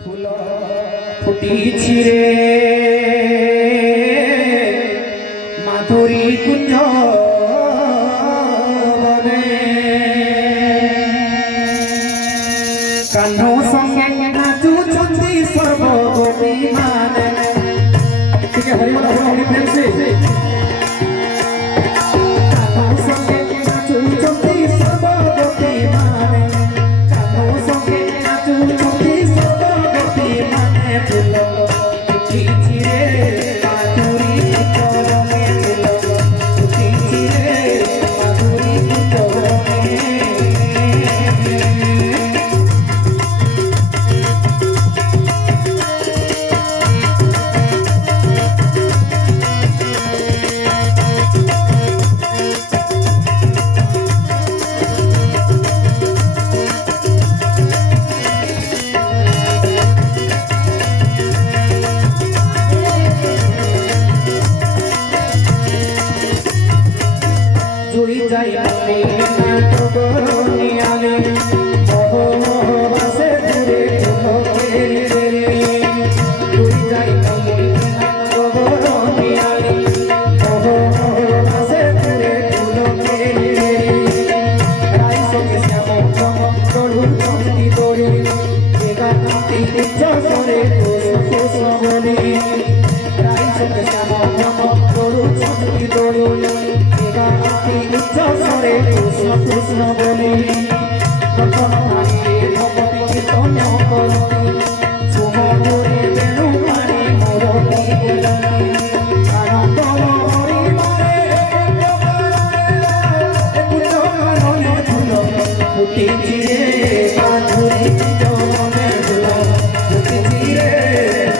ফুল ফুটিছি রে মাধুরী কুঞ্জ কাহ্ন সঙ্গে নাচুଛନ୍ତି সর্বগোপী মানে ঠিক আছে হরিবল হরি ফ্রেন্ডসে কাহ্ন সঙ্গে নাচুଛନ୍ତି সর্বগোপী মানে কাহ্ন সঙ্গে নাচুଛନ୍ତି সর্বগোপী মানে ফুল ফুটিছি রে মাধুরী কুঞ্জবনে ফুল ফুটিছি রে মাধুরী কুঞ্জবনে জুই যাই বলে নাটকরণী আলে মোহ মোহ বাসে ঘুরে চোখের রে জুই যাই বলে নাটকরণী আলে মোহ মোহ বাসে ঘুরে চোখের রে রাই সঙ্গে শ্যাম চমক চড়ু চমকি দড়ি এগা নাতি নিজ করে কোষ বলি রাই সঙ্গে শ্যাম চমক চড়ু চমকি দড়ি সরে কৃষ্ণ কৃষ্ণ বলি প্রথম ভাগে ভগবতী কীর্তন করতি সুমধুরে বেণু পানি মোরতি বলনি আনন্দ হরি মারে কুঞ্জ কাননে ফুল ফুটিছি রে মাধুরী কুঞ্জবনে ফুল ফুটিছি রে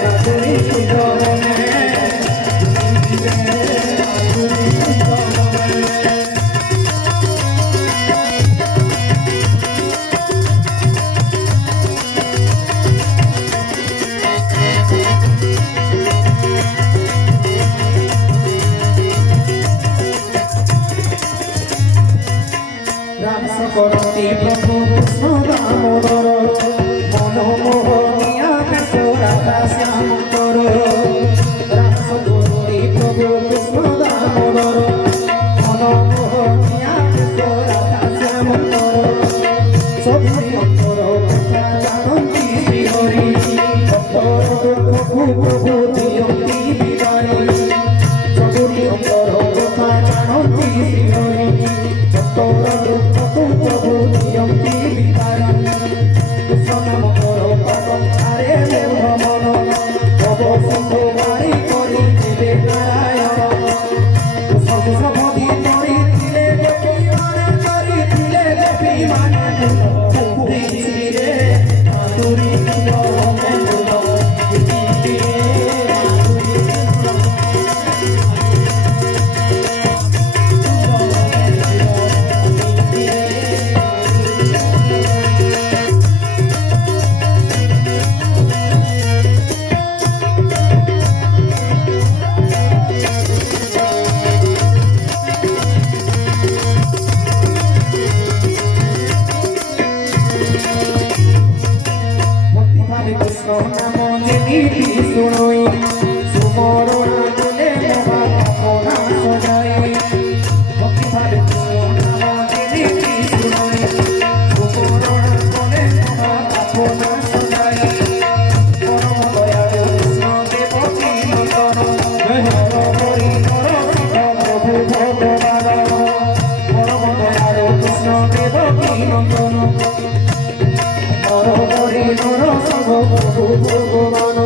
মাধুরী কুঞ্জবনে করতি প্রভু কৃষ্ণ দামোদর মনোমোহনিয়া বেশ রাধা শ্যামকর রাস করতি প্রভু কৃষ্ণ দামোদর মনোমোহনিয়া বেশ রাধা শ্যামকর সবই অন্তর কথা জানন্তি শ্রীহরি অন্তর প্রভু প্রভু দিয়ন্তি বিদারি সবই অন্তর কথা জানন্তি শ্রীহরি অন্তর প্রভু দিয়ন্তি বিদারণ সনম কর পদম আরে দেব মন ভব শম্ভু বাড়ি করি দেবে নারায়ণ সবু সবদি করি দিলে গোপী মানে করি দিলে গোপী মানে ফুটিছি রে মাধুরী কুঞ্জবনে ফুল ফুটিছি রে মাধুরী কৃষ্ণ নাম নীতি শুনই সুমরণা দিলে মহা কামনা সজাই ভক্তি ভাবে কৃষ্ণ নাম নীতি শুনই সুমরণা দিলে মহা কামনা সজাই পরম দয়ালু কৃষ্ণ দেবকী নন্দন হরি হর প্রভু ভগবান পরম দয়ালু কৃষ্ণ দেবকী নন্দন হরি হর প্রভু ভগবান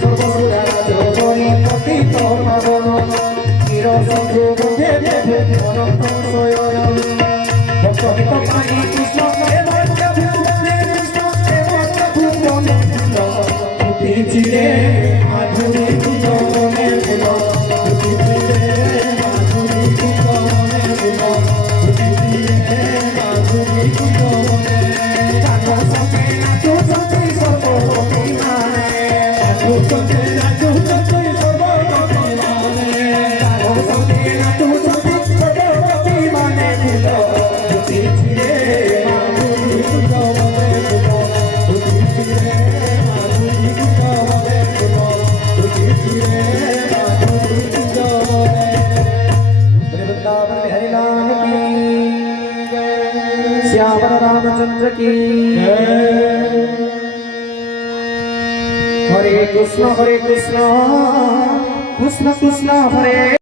সর্বসুরা রাজরি পতিত পাবন চির সিন্ধু বুঝে দেবে অনন্ত শয়ন ভক্তহিত পাই কৃষ্ণ দেব ভুবনে কৃষ্ণ দেব ভুবনে ফুটিছি রে মাধুরী কুঞ্জবনে ফুল ফুটিছি রে মাধুরী কুঞ্জবনে ফুল ফুটিছি রে মাধুরী কুঞ্জবনে কাহ্ন সঙ্গে নাচুଛନ୍ତି সর্বগোপী মানে वृंदावन बिहारी लाल की श्याम रामचंद्र की हरे कृष्ण कृष्ण कृष्ण हरे